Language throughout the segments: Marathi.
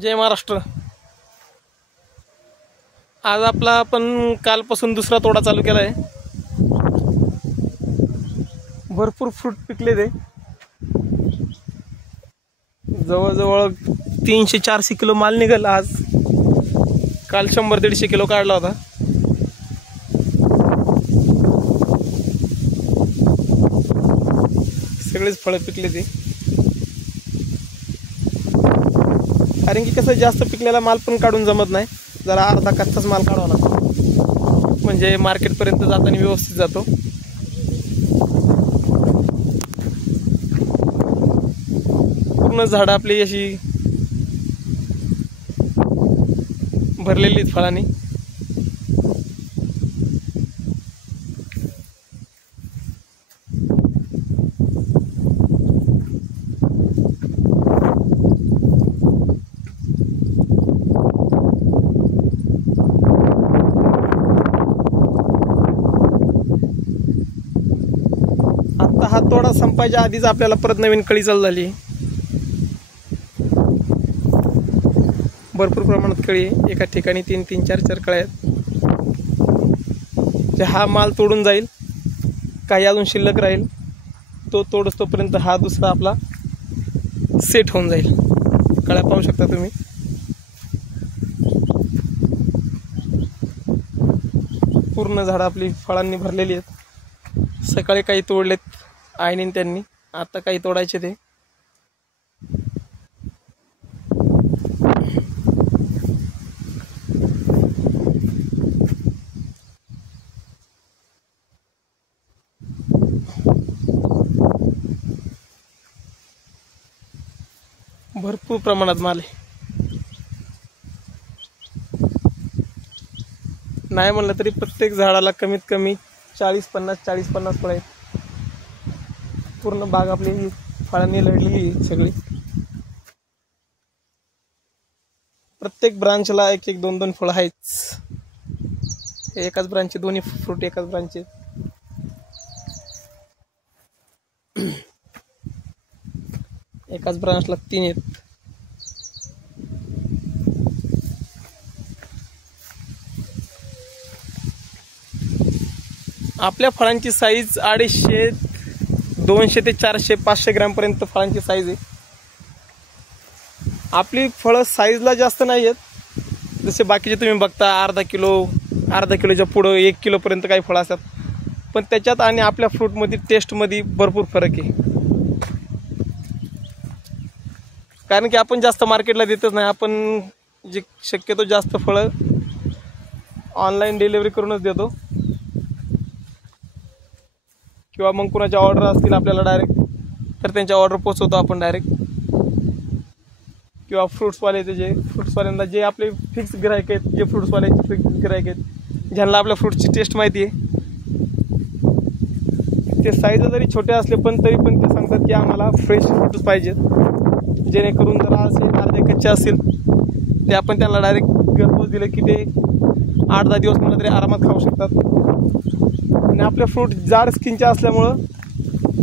जय महाराष्ट्र। आज आपला आपण कालपासून दुसरा तोडा चालू केला आहे। भरपूर फ्रूट पिकले ते जवळजवळ 300-400 किलो माल निघाला आज। काल 100-150 किलो काढला होता। सगळेच फळं पिकले ते, कारण की कसं जास्त पिकलेला माल पण काढून जमत नाही, जरा अर्धा कच्चाच माल काढावा लागतो, म्हणजे मार्केटपर्यंत जाताना व्यवस्थित जातो। पूर्ण झाडं आपली अशी भरलेली आहेत फळांनी। आता हा तोडा संपायच्या आधीच आपल्याला परत नवीन कळी चालू झाली। भरपूर प्रमाणात कळी आहे, एका ठिकाणी 3-3, 4-4 कळ्या आहेत। जे हा माल तोडून जाईल, काही अजून शिल्लक राहील, तो तोपर्यंत हा दुसरा आपला सेट होऊन जाईल। कळ्या पाहू शकता तुम्ही। पूर्ण झाडं आपली फळांनी भरलेली आहेत। सकाळी काही तोडलेत आईने त्यांनी, आता काही तोडायचे ते। भरपूर प्रमाणात माल आहे, नाही म्हणलं तरी प्रत्येक झाडाला कमीत कमी 40-50 फळं आहेत। पूर्ण बाग आपली फळांनी लढलेली सगळी। प्रत्येक ब्रांचला 1-1, 2-2 फळं आहेच। एकाच ब्रांचचे दोन्ही फ्रूट एकाच ब्रांचचे। एकाच ब्रांचला 3 आहेत। आपल्या फळांची साईज 250, 200 ते 400, 500 ग्रॅम पर्यंत फळांची साईज आहे। आपली फळं साईजला जास्त नाही आहेत, जसे बाकीचे तुम्ही बघता अर्धा किलोच्या पुढं 1 किलोपर्यंत काही फळं असतात, पण त्याच्यात आणि आपल्या फ्रूटमध्ये टेस्टमध्ये भरपूर फरक आहे। कारण की आपण जास्त मार्केटला देतच नाही, आपण जे शक्यतो जास्त फळं ऑनलाईन डिलिव्हरी करूनच देतो, किंवा मग कुणाच्या ऑर्डर असतील आपल्याला डायरेक्ट, तर त्यांच्या ऑर्डर पोचवतो आपण डायरेक्ट। किंवा फ्रुट्सवाल्यांना जे आपले फिक्स गिरायक आहेत, जे फ्रुट्सवाल्यांचे फिक्स गिरायक आहेत, ज्यांना आपल्या फ्रूटची टेस्ट माहिती आहे, ते साईज जरी छोटे असले पण तरी पण ते सांगतात की आम्हाला फ्रेश फ्रूट्स पाहिजेत, जेणेकरून जर असे अर्धे कच्चे असतील ते आपण त्यांना डायरेक्ट घरपोच दिले की ते 8-10 दिवस मला तरी आरामात खाऊ शकतात। आणि आपले फ्रूट जाड स्किनचे असल्यामुळं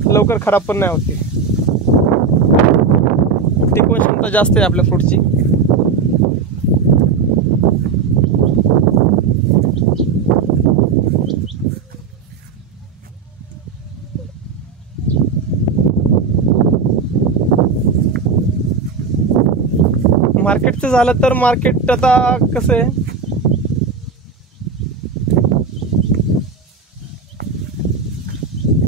लवकर खराब पण नाही होते, टिकवण क्षमता जास्त आहे आपल्या फ्रूटची। मार्केटचं झालं तर मार्केट आता कसं आहे,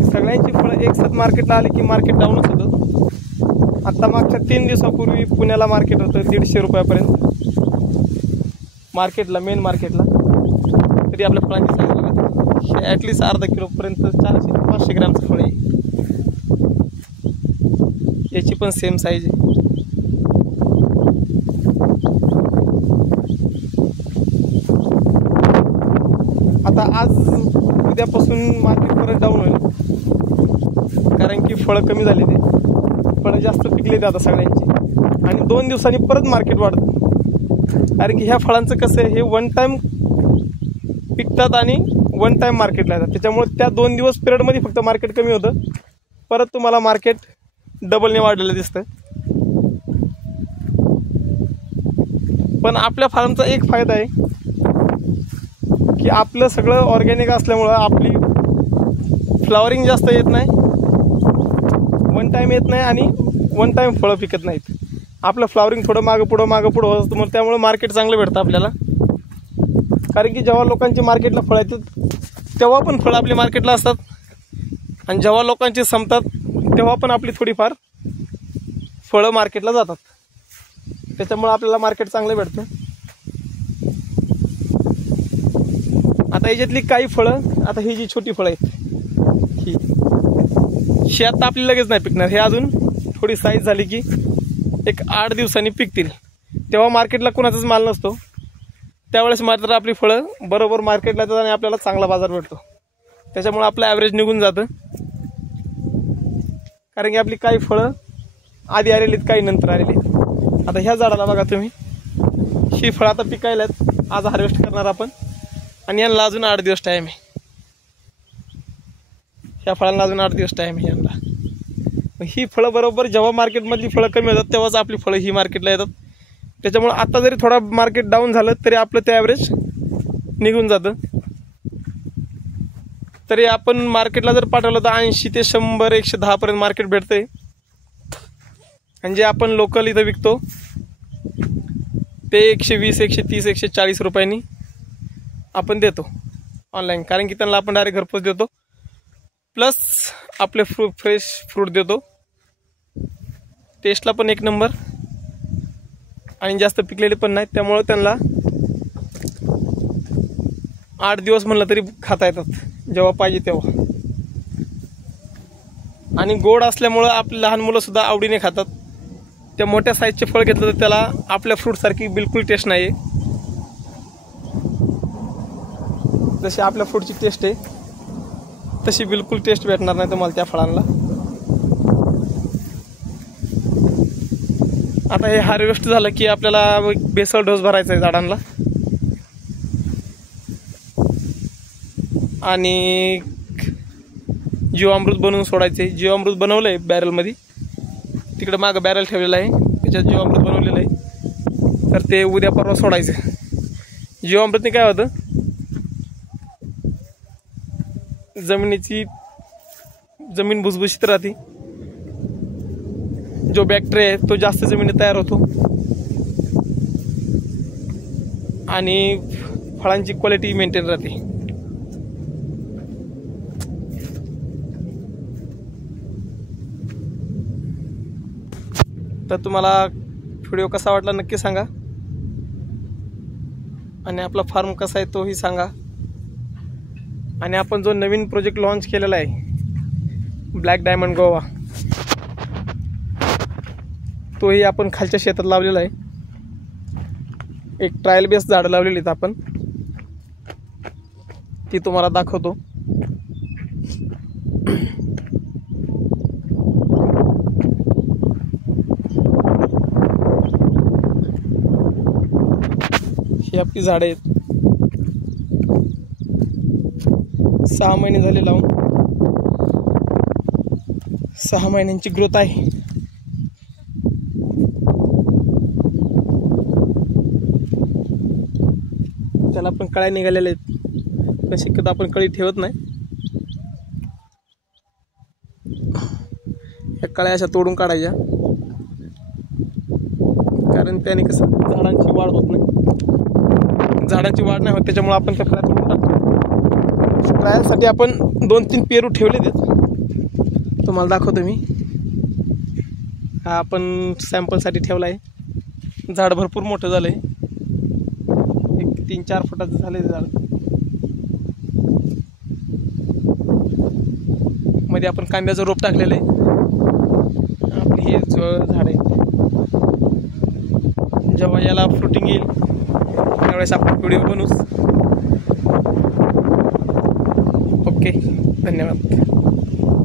सगळ्यांची फळं एकसाथ मार्केटला आली की मार्केट डाऊनच होतं। आता मागच्या 3 दिवसापूर्वी पुण्याला मार्केट होतं 150 रुपयापर्यंत मार्केटला, मेन मार्केटला। तरी आपल्या फळांची साईज बघा, ॲटलिस्ट अर्धा किलोपर्यंत 400-500 ग्रॅमचं फळ आहे। याची पण सेम साईज आहे। आता आज उद्यापासून मार्केट परत डाऊन होईल, कारण की फळं कमी झाले, ते फळं जास्त पिकले ते आता सगळ्यांची, आणि 2 दिवसांनी परत मार्केट वाढतं। कारण की ह्या फळांचं कसं आहे, हे 1 टाइम पिकतात आणि 1 टाइम मार्केटला येतात, त्याच्यामुळे त्या 2 दिवस पिरियडमध्ये फक्त मार्केट कमी होतं, परत तुम्हाला मार्केट डबलने वाढलेलं दिसतं। पण आपल्या फार्मचा एक फायदा आहे की आपलं सगळं ऑर्गॅनिक असल्यामुळं आपली फ्लॉवरिंग जास्त येत नाही, वन टाईम येत नाही आणि वन टाईम फळं पिकत नाहीत. आपलं फ्लॉवरिंग थोडं मागं पुढं होत असतं, मग त्यामुळे मार्केट चांगलं भेटतं आपल्याला. कारण की जेव्हा लोकांची मार्केटला फळं येतात तेव्हा पण फळं आपली मार्केटला असतात, आणि जेव्हा लोकांची संपतात तेव्हा पण आपली थोडीफार फळं मार्केटला जातात. त्याच्यामुळे आपल्याला मार्केट चांगलं भेटतं. आता याच्यातली काही फळं, आता ही जी छोटी फळं आहेत ही आता आपली लगेच नाही पिकणार. हे अजून थोडी साईज झाली की एक 8 दिवसांनी पिकतील. तेव्हा मार्केटला कुणाचाच माल नसतो, त्यावेळेस मात्र आपली फळं बरोबर मार्केटला येतात आणि आपल्याला चांगला बाजार भेटतो. त्याच्यामुळे आपलं ॲव्हरेज निघून जातं. कारण की आपली काही फळं आधी आलेली आहेत, काही नंतर आलेली आहेत. आता ह्या झाडाला बघा तुम्ही, ही फळं आता पिकायला आहेत. आज हार्वेस्ट करणार आपण, आणि यांना अजून 8 दिवस टाईम आहे. ह्या फळांना अजून 8 दिवस टाईम आहे यांना. ही फळं बरोबर जेव्हा मार्केटमधली फळं कमी होतात तेव्हाच आपली फळं ही मार्केटला येतात. त्याच्यामुळे आता जरी थोडा मार्केट डाऊन झालं तरी आपलं ते ॲव्हरेज निघून जातं. तरी आपण मार्केटला जर पाठवलं तर 80 ते 100 110 पर्यंत मार्केट भेटते. आणि जे आपण लोकल इथं विकतो ते 120 130 140 रुपयांनी आपण देतो ऑनलाईन. कारण की त्यांना आपण डायरेक्ट घरपोच देतो, प्लस आपले फ्रेश फ्रूट देतो. टेस्टला पण एक नंबर, आणि जास्त पिकलेले पण नाहीत. त्यामुळं त्यांना 8 दिवस म्हणलं तरी खाता येतात, जेव्हा पाहिजे तेव्हा. आणि गोड असल्यामुळं आपली लहान मुलंसुद्धा आवडीने खातात. त्या मोठ्या साईजचे फळ घेतलं तर त्याला आपल्या फ्रूटसारखी बिलकुल टेस्ट नाही आहे. जशी आपल्या फ्रूटची टेस्ट आहे तशी बिलकुल टेस्ट भेटणार नाही तुम्हाला त्या फळांना. आता हे हार्वेस्ट झालं की आपल्याला बेसल डोस भरायचा आहे झाडांना, आणि जीवामृत बनवून सोडायचे. जीवामृत बनवलं आहे बॅरलमध्ये, तिकडे मागं बॅरल ठेवलेलं आहे, त्याच्यात जीवामृत बनवलेलं आहे. तर ते उद्या परवा सोडायचं. जीवामृतने काय होतं, जमीन भुसभुशीत राहते. जो बॅक्टेरिया आहे तो जास्त जमिनीत तयार होतो, आणि फळांची क्वालिटी मेंटेन राहते. तर तुम्हाला व्हिडिओ कसा वाटला नक्की सांगा, आणि आपला फार्म कसा आहे तोही सांगा. आणि आपण जो नवीन प्रोजेक्ट लॉन्च केलेला आहे ब्लॅक डायमंड गोवा, तोही आपण खालच्या शेतात लावलेला आहे. एक ट्रायल बेस झाडं लावलेली आहेत आपण, ती तुम्हाला दाखवतो. ही आपली झाडं आहेत, 6 महिने झाले लावून. 6 महिन्यांची ग्रोथ आहे. त्याला पण कळ्या निघालेल्या आहेत, पण शक्यतो आपण कळी ठेवत नाही. या कळ्या अशा तोडून काढायच्या, कारण त्याने कसं झाडांची वाढ होत नाही. झाडांची वाढ नाही होत त्याच्यामुळे आपण त्या कळ्या तोडून टाकतो. ट्रायलसाठी आपण 2-3 पेरू ठेवले आहेत, तुम्हाला दाखवतो मी. हा आपण सॅम्पलसाठी ठेवला आहे. झाड भरपूर मोठं झालं आहे, 3-4 फुटाचं झालं झाड. मध्ये आपण कांद्याचं रोप टाकलेलं आहे. आपली हे झाड आहे, जेव्हा याला फ्रुटिंग येईल त्यावेळेस आपण व्हिडिओ बनवू. ओके, धन्यवाद.